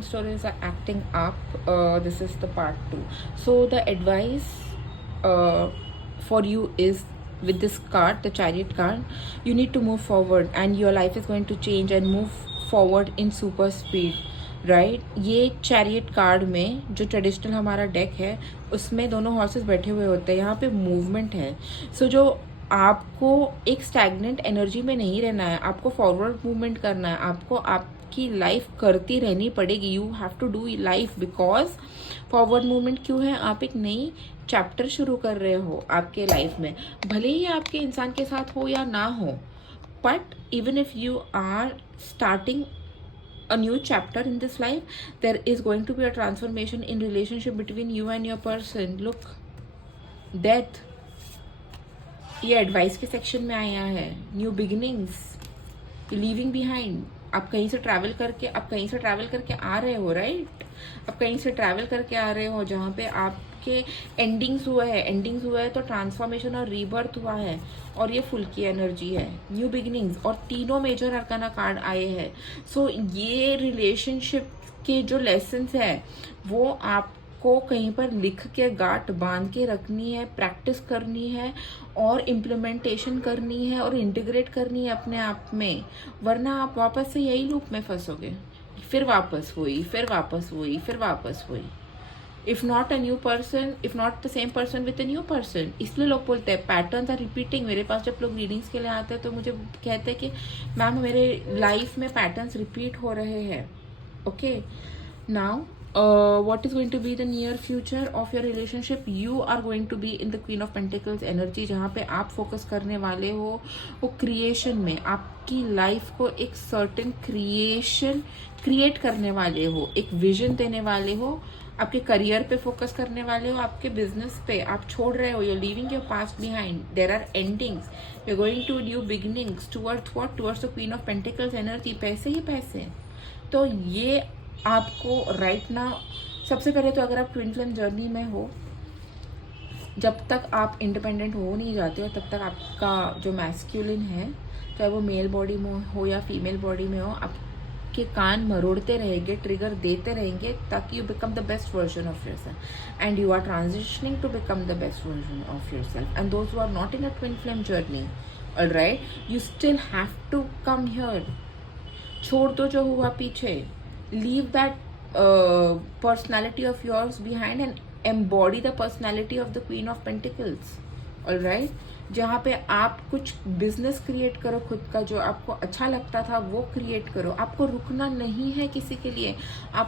love stories are acting up. This is the part 2. So the advice for you is, with this card, the Chariot card, you need to move forward and your life is going to change and move forward in super speed. Right ये chariot card में जो traditional हमारा deck है उसमें दोनों horses बैठे हुए होते हैं, यहाँ पे मूवमेंट है. सो जो आपको एक स्टैग्नेंट एनर्जी में नहीं रहना है, आपको फॉरवर्ड मूवमेंट करना है, आपको आपकी लाइफ करती रहनी पड़ेगी. You have to do life because forward movement क्यों है, आप एक नई चैप्टर शुरू कर रहे हो आपके लाइफ में, भले ही आपके इंसान के साथ हो या ना हो. But even if you are starting a new chapter in this life, there is going to be a transformation in relationship between you and your person. Look, death, ये एडवाइस के सेक्शन में आया है. New beginnings, leaving behind. आप कहीं से travel करके आ रहे हो, राइट? आप कहीं से ट्रैवल करके आ रहे हो जहाँ पे आपके एंडिंग्स हुआ है तो ट्रांसफॉर्मेशन और रीबर्थ हुआ है, और ये फुल की एनर्जी है, न्यू बिगिनिंग्स, और तीनों मेजर अरकाना कार्ड आए हैं. सो ये रिलेशनशिप के जो लेसन्स है वो आपको कहीं पर लिख के गांठ बांध के रखनी है, प्रैक्टिस करनी है और इम्प्लीमेंटेशन करनी है और इंटीग्रेट करनी है अपने आप में, वरना आप वापस से यही लूप में फंसोगे. फिर वापस हुई. If not a new person, if not the same person with a new person. इसलिए लोग बोलते हैं पैटर्न्स आर रिपीटिंग. मेरे पास जब लोग रीडिंग्स के लिए आते हैं तो मुझे कहते हैं कि मैम मेरे लाइफ में पैटर्न्स रिपीट हो रहे हैं. Okay, now what is going to be the near future of your relationship? You are going to be in the Queen of Pentacles energy, जहाँ पे आप फोकस करने वाले हो वो क्रिएशन में, आपकी लाइफ को एक सर्टेन क्रिएशन क्रिएट करने वाले हो, एक विजन देने वाले हो, आपके करियर पे फोकस करने वाले हो, आपके बिजनेस पे. आप छोड़ रहे हो, you're leaving your past behind, there are endings, you're going to new beginnings towards what? Towards the Queen of Pentacles energy. पैसे ही पैसे. तो ये आपको राइट नाउ, सबसे पहले तो अगर आप ट्विन फ्लेम जर्नी में हो, जब तक आप इंडिपेंडेंट हो नहीं जाते हो तब तक आपका जो मैस्कुलिन है, चाहे वो मेल बॉडी में हो या फीमेल बॉडी में हो, आपके कान मरोड़ते रहेंगे, ट्रिगर देते रहेंगे ताकि you become the best version of yourself, and you are transitioning to become the best version of yourself. And those who are not in a twin flame journey, alright, you still have to come here. छोड़ दो जो हुआ पीछे. Leave that personality of yours behind and embody the personality of the Queen of Pentacles. Alright? जहाँ पे आप कुछ business create करो खुद का, जो आपको अच्छा लगता था वो क्रिएट करो. आपको रुकना नहीं है किसी के लिए. आप